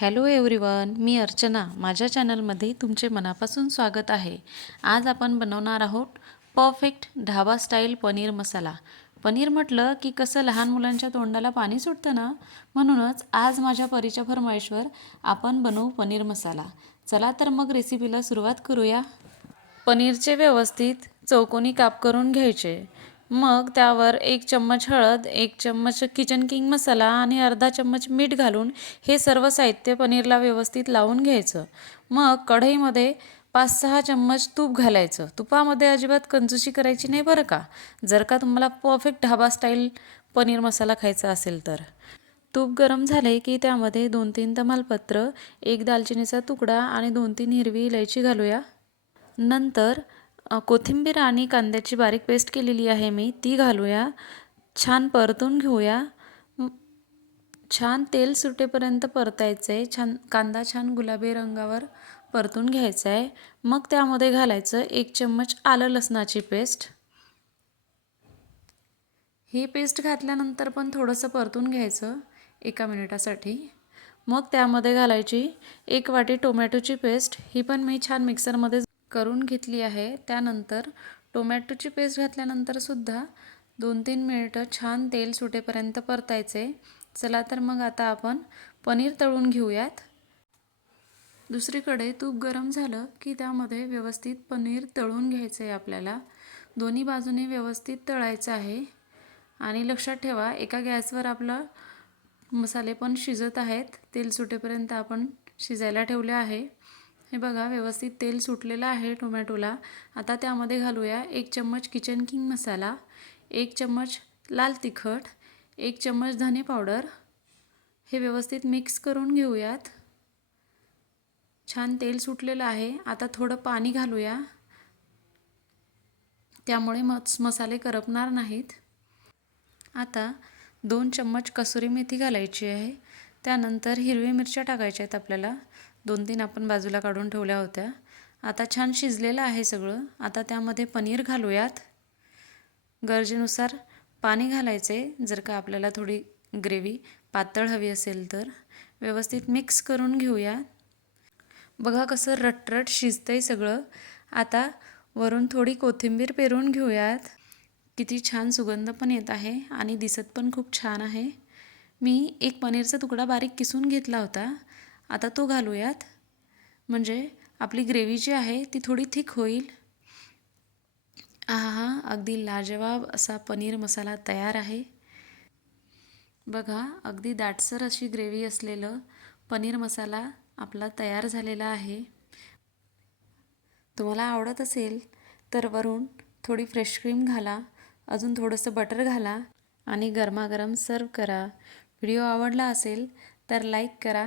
Hello everyone मी अर्चना. माझ्या चॅनलमध्ये तुमचे मनापासून स्वागत आहे. आज आपण बनवणार आहोत परफेक्ट ढाबा स्टाईल पनीर मसाला. पनीर म्हटलं की कसं लहान मुलांच्या तोंडाला पाणी सुटतं ना? म्हणूनच आज माझ्या परीच्या फरमाईशवर आपण बनवू पनीर मसाला. चला तर मग रेसिपीला सुरुवात करूया. पनीरचे व्यवस्थित चौकोनी काप करून घ्यायचे. मग त्यावर एक चम्मच हळद एक चम्मच किचन किंग मसाला आणि अर्धा चम्मच मीठ घालून हे सर्व साहित्य पनीरला व्यवस्थित लावून घ्यायचं. मग कढईमध्ये पाच सहा चम्मच तूप घालायचं. तुपामध्ये अजिबात कंजूशी करायची नाही बरं का? जर का तुम्हाला परफेक्ट ढाबा स्टाईल पनीर मसाला खायचा असेल तर. तूप गरम झाले की त्यामध्ये दोन तीन तमालपत्र एक दालचिनीचा तुकडा आणि दोन तीन हिरवी इलायची घालूया. नंतर कोथिंबीर आणि कांद्याची बारीक पेस्ट केलेली आहे मी. ती घालूया. छान परतून घेऊया. छान तेल सुटेपर्यंत परतायचं आहे छान कांदा छान गुलाबी रंगावर परतून घ्यायचा आहे मग त्यामध्ये घालायचं एक चम्मच आलं लसणाची पेस्ट. ही पेस्ट घातल्यानंतर पण थोडंसं परतून घ्यायचं एका मिनिटासाठी. मग त्यामध्ये घालायची एक वाटी टोमॅटोची पेस्ट. ही पण मी छान मिक्सरमध्ये करून घेतली आहे. त्यानंतर टोमॅटोची पेस्ट घातल्यानंतर सुद्धा दोन तीन मिनिटं छान तेल सुटेपर्यंत परतायचे. चला तर मग आता आपण पनीर तळून घेऊयात. दुसरीकडे तूप गरम झालं की त्यामध्ये व्यवस्थित पनीर तळून घ्यायचं आहे आपल्याला. दोन्ही बाजूने व्यवस्थित तळायचं आहे. आणि लक्षात ठेवा एका गॅसवर आपलं मसाले पण शिजत आहेत. तेल सुटेपर्यंत आपण शिजायला ठेवले आहे. हे बघा व्यवस्थित तेल सुटलेलं आहे टोमॅटोला. आता त्यामध्ये घालूया एक चम्मच किचन किंग मसाला एक चम्मच लाल तिखट एक चम्मच धने पावडर. हे व्यवस्थित मिक्स करून घेऊयात. छान तेल सुटलेलं आहे. आता थोडं पाणी घालूया. त्यामुळे मस मसाले करपणार नाहीत. आता दोन चम्मच कसुरी मेथी घालायची आहे. त्यानंतर हिरवी मिरच्या टाकायच्या आहेत आपल्याला. दोन तीन आपण बाजूला काढून ठेवल्या होत्या. आता छान शिजलेलं आहे सगळं. आता त्यामध्ये पनीर घालूयात. गरजेनुसार पाणी घालायचे जर का आपल्याला थोडी ग्रेव्ही पातळ हवी असेल तर. व्यवस्थित मिक्स करून घेऊया. बघा कसं रटरट शिजतंय सगळं. आता वरून थोडी कोथिंबीर पेरून घेऊयात. किती छान सुगंध पण येत आहे आणि दिसत पण खूप छान आहे. मी एक पनीरचा तुकडा बारीक किसून घेतला होता. आता तो घालूयात. म्हणजे आपली ग्रेव्ही जी आहे ती थोडी थिक होईल. हां अगदी लाजवाब असा पनीर मसाला तयार आहे. बघा अगदी दाटसर अशी ग्रेव्ही असलेलं पनीर मसाला आपला तयार झालेला आहे. तुम्हाला आवडत असेल तर वरून थोडी फ्रेश क्रीम घाला अजून थोडंसं बटर घाला आणि गरमागरम सर्व करा. व्हिडिओ आवडला असेल तर लाईक करा